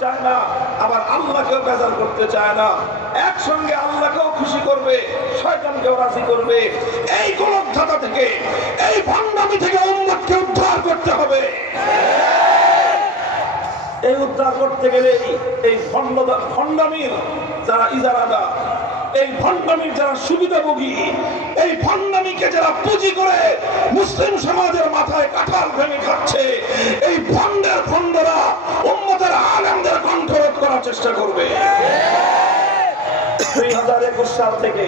চায় না, আবার আল্লাহকেও বেজার করতে চায় না। একসঙ্গে আল্লাহকেও খুশি করবে, শয়তানকেও রাজি করবে। এই গোলকধাঁধা থেকে, এই ভণ্ডামি থেকে উম্মতকে উদ্ধার করতে হবে। এই উদ্ধার করতে গেলে এই ভণ্ডামির যারা ইজারাদা, এই ভণ্ডামির যারা সুবিধাভোগী, এই ভণ্ডামিকে যারা পুঁজি করে মুসলিম সমাজের মাথায় কাঁঠাল ভেঙে খাচ্ছে, এই ভণ্ডরা উম্মতের আলেমদের কণ্ঠরোধ করার চেষ্টা করবে। 2021 সাল থেকে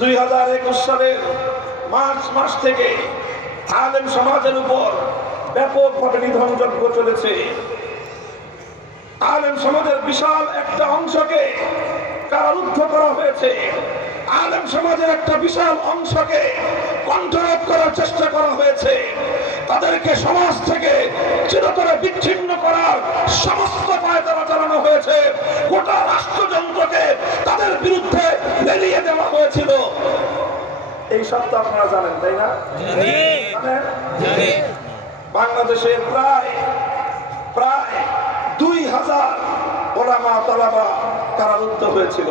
2021 সালের মার্চ মাস থেকে আলেম সমাজের উপর ব্যাপকভাবে নিধনযজ্ঞ চলেছে। আলেম সমাজের বিশাল একটা অংশকে কারারুদ্ধ করা হয়েছে। আলেম সমাজের একটা বিশাল অংশকে কণ্ঠরোধ করার চেষ্টা করা হয়েছে। তাদেরকে সমাজ থেকে চিরতরে বিচ্ছিন্ন করার সমস্ত পায়তারা চালানো হয়েছে। গোটা রাষ্ট্রযন্ত্রকে তাদের বিরুদ্ধে লেলিয়ে দেওয়া হয়েছিল। এই সব তো আপনারা জানেন, তাই না? বাংলাদেশের প্রায় 2000 ওলামা তালাবা কারারুদ্ধ হয়েছিল।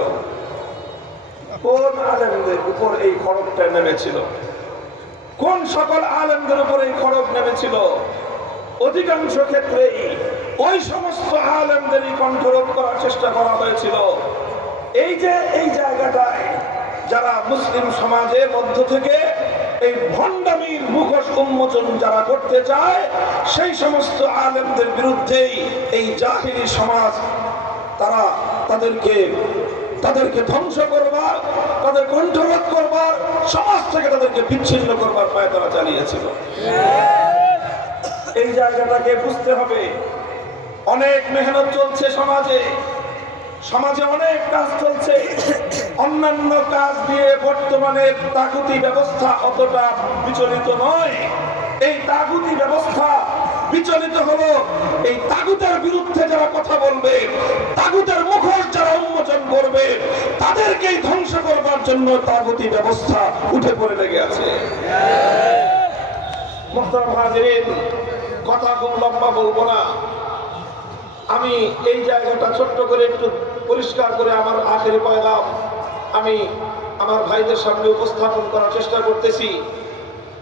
কোন আলেমদের উপর এই খড়গটা নেমেছিল? কোন সকল আলেমদের উপর এই খড়গ নেমেছিল? অধিকাংশ ক্ষেত্রেই ওই সমস্ত আলেমদেরই কণ্ঠরোধ করার চেষ্টা করা হয়েছিল। এই যে এই জায়গাটায় যারা মুসলিম সমাজের মধ্য থেকে এই ভণ্ডামির মুখোশ উন্মোচন যারা করতে চায়, সেই সমস্ত আলেমদের বিরুদ্ধেই এই জাহিলি সমাজ তারা তাদেরকে ধ্বংস করবার, তাদের কণ্ঠরোধ করবার, সমাজ থেকে তাদেরকে বিচ্ছিন্ন করবার পায় তারা চালিয়েছিল। এই জায়গাটাকে বুঝতে হবে। অনেক মেহনত চলছে সমাজে অনেক কাজ চলছে। অন্যান্য কাজ দিয়ে বর্তমানে তাগুতি ব্যবস্থা অতটা বিচলিত নয়। এই তাগুতি ব্যবস্থা বিচলিত হলো এই তাগুতের বিরুদ্ধে যারা কথা বলবে, তাগুতের মুখোশ যারা উন্মোচন করবে, তাদেরকেই ধ্বংস করবার জন্য তাগুতি ব্যবস্থা উঠে পড়ে লেগে আছে। মুহতারাম হাজিরিন, কথা খুব লম্বা বলবো না। আমি এই জায়গাটা ছোট্ট করে একটু পরিষ্কার করে আমার আখেরি পয়গাম আমি আমার ভাইদের সামনে উপস্থাপন করার চেষ্টা করতেছি।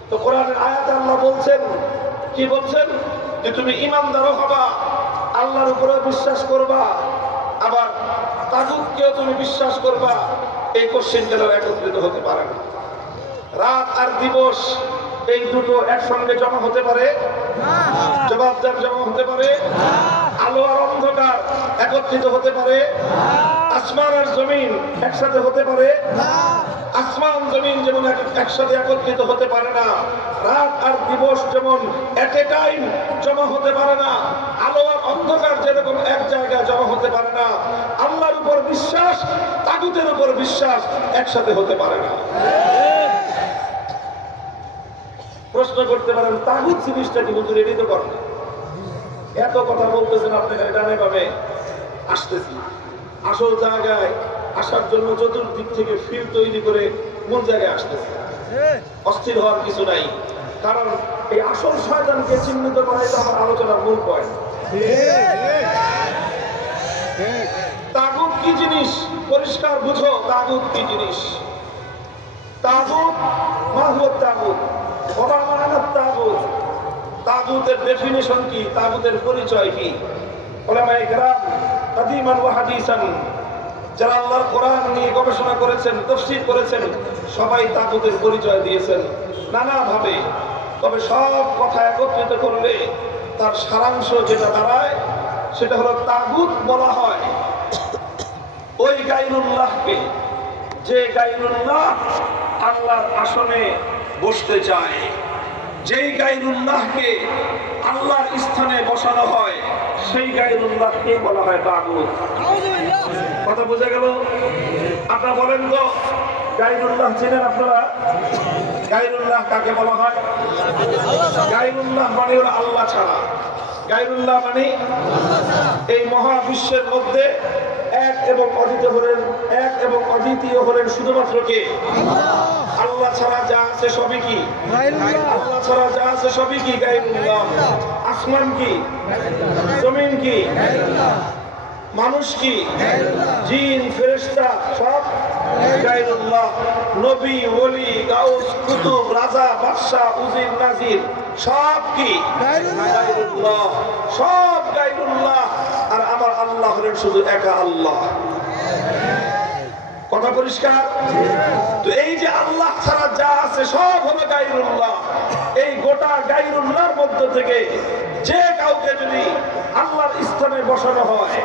তো কোরআনের আয়াতে আল্লাহ বলছেন, কি বলছেন? যে তুমি ইমানদারও হবা, আল্লাহর উপরে বিশ্বাস করবা, আবার তাগুতকেও তুমি বিশ্বাস করবা। এই কোশ্চেনগুলো একত্রিত হতে পারে না। রাত আর দিবস এই দুটো একসঙ্গে জমা হতে পারে? জবাবদার জমা হতে পারে? আলো আর অন্ধকার একত্রিত হতে পারে? আসমান আর জমিন একসাথে হতে পারে? আসমান জমিন যেমন একসাথে একত্রিত হতে পারে না, রাত আর দিবস যেমন এট এ টাইম জমা হতে পারে না, আলো আর অন্ধকার যেরকম এক জায়গায় জমা হতে পারে না, আল্লাহর উপর বিশ্বাস, তাগুতের উপর বিশ্বাস একসাথে হতে পারে না। প্রশ্ন করতে পারেন, তাগুত জিনিসটা কি হুজুর? এটাই তো করেন, এত কথা বলতেছেন আপনি, ডানে ভাবে আসতেছি। আসল জায়গায় আসার জন্য চতুর্দিক থেকে ফিল তৈরি করে মূল জায়গায় আসতেছে। অস্থির হওয়ার কিছু নাই, কারণ এই আসল শয়তানকে চিহ্নিত করাই তো আমার আলোচনার মূল পয়েন্ট। তাগুত কি জিনিস পরিষ্কার বুঝো। তাগুত কি জিনিস? তাগুত মাহুয়া তাগুত, তাগুত, তাগুতের ডেফিনিশন কি? তাগুতের পরিচয় কি? উলামায়ে কেরাম কাদিমান ওয়া হাদিসান যারা আল্লাহর কোরআন নিয়ে গবেষণা করেছেন, তাফসীর করেছেন, সবাই তাগুতের পরিচয় দিয়েছেন নানাভাবে। তবে সব কথা একত্রিত করলে তার সারাংশ যেটা দাঁড়ায় সেটা হলো, তাগুত বলা হয় ওই গায়রুল্লাহকে, যে গায়রুল্লাহ আল্লাহর আসনে বসতে চায়, যেই গায়রুল্লাহকে আল্লাহর স্থানে বসানো হয়, সেই গায়রুল্লাহকে বলা হয় তাগুত। কথা বোঝা গেল? আপনারা বলেন তো, গায়রুল্লাহ চেনেন আপনারা? গায়রুল্লাহ কাকে বলা হয়? গায়রুল্লাহ মানে হলো আল্লাহ ছাড়া। গায়রুল্লাহ মানে এই মহাবিশ্বের মধ্যে এক এবং অদ্বিতীয় হলেন শুধুমাত্র কে? আল্লাহ ছাড়া যা আছে সবই কি? আল্লাহ ছাড়া যা আছে সবই কি? গায়রুল্লাহ। আসমান কি, জমিন কি, মানুষ কি, জিন ফেরেশতা সব গায়রুল্লাহ। নবী ওলি গাউস কুতুব রাজা বাদশা উজির নাজির সব কি গায়রুল্লাহ, সব গায়রুল্লাহ। আর আমার আল্লাহ হলেন শুধু একা আল্লাহ। কথা পরিষ্কার? তো এই যে আল্লাহ ছাড়া যা আছে সব হলো গায়রুল্লাহ। এই গোটা গায়রুল্লাহর মধ্য থেকে যে কাউকে যদি আল্লাহর স্থানে বসানো হয়,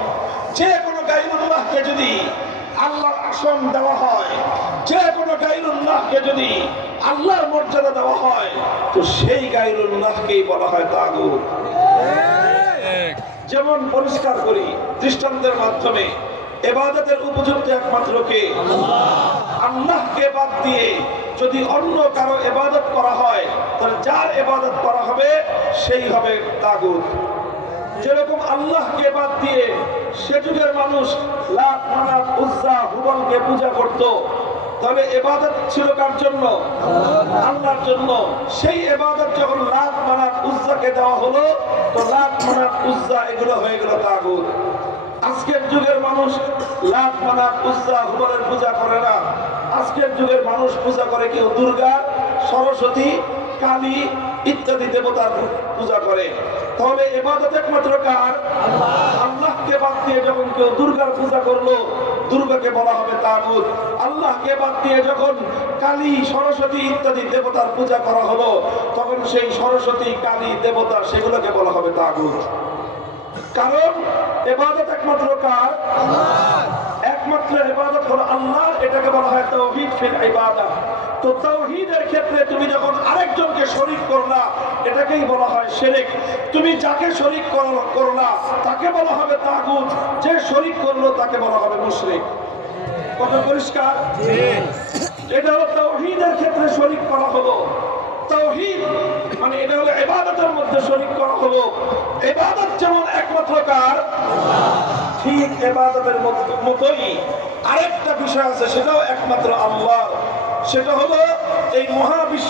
যে কোনো গায়রুল্লাহকে যদি আল্লাহর আসন দেওয়া হয়, যে কোনো গায়রুল্লাহকে যদি আল্লাহর মর্যাদা দেওয়া হয়, তো সেই গায়রুল্লাহকেই বলা হয় তাগুত। যেমন পরিষ্কার করি দৃষ্টান্তের মাধ্যমে, ইবাদতের উপযুক্ত একমাত্র কে? আল্লাহকে বাদ দিয়ে যদি অন্য কারো ইবাদত করা হয়, তাহলে যার ইবাদত করা হবে সেই হবে তাগুত। যেরকম আল্লাহকে বাদ দিয়ে সে যুগের মানুষ লাত মানাত উজ্জা হুবলকে পূজা করত, তাহলে ইবাদত ছিল কার জন্য? আল্লাহর জন্য। সেই ইবাদত যখন লাত মানাত উজ্জাকে দেওয়া হলো, তো লাত মানাত উজ্জা এগুলো হয়ে গেল তাগুত। আজকের যুগের মানুষ লাত মানাত উজ্জা হুবলের পূজা করে না। আজকের যুগের মানুষ পূজা করে কেউ দুর্গা, সরস্বতী, কালী ইত্যাদি দেবতার পূজা করে। তাহলে ইবাদত একমাত্র কার? আল্লাহকে বাদ দিয়ে যখন কেউ দুর্গার পূজা করলো, দুর্গাকে বলা হবে তাগুত। আল্লাহকে বাদ দিয়ে যখন কালী, সরস্বতী ইত্যাদি দেবতার পূজা করা হলো, তখন সেই সরস্বতী, কালী দেবতা সেগুলোকে বলা হবে তাগুত। কারণ ইবাদত একমাত্র কার? আল্লাহর। একমাত্র ইবাদত হলো আল্লাহর, এটাকে বলা হয় তাওহীদ ফিল ইবাদাহ। তো তাওহীদের ক্ষেত্রে তুমি যখন আরেকজনকে শরীক করলা, এটাকেই বলা হয় শিরক। তুমি যাকে শরীক করলা তাকে বলা হবে তাগুত, যে শরীক করলো তাকে বলা হবে মুশরিক। কথা পরিষ্কার? এটা হলো তাওহীদের ক্ষেত্রে শরীক করা হলো। তাওহীদ মানে এটা হলো ইবাদতের মধ্যে শরীক করা হলো। ইবাদত যেমন একমাত্র কার? ঠিক ইবাদতের মতোই আরেকটা বিষয় আছে, সেটাও একমাত্র আল্লাহর। সেটা হলো এই মহাবিশ্ব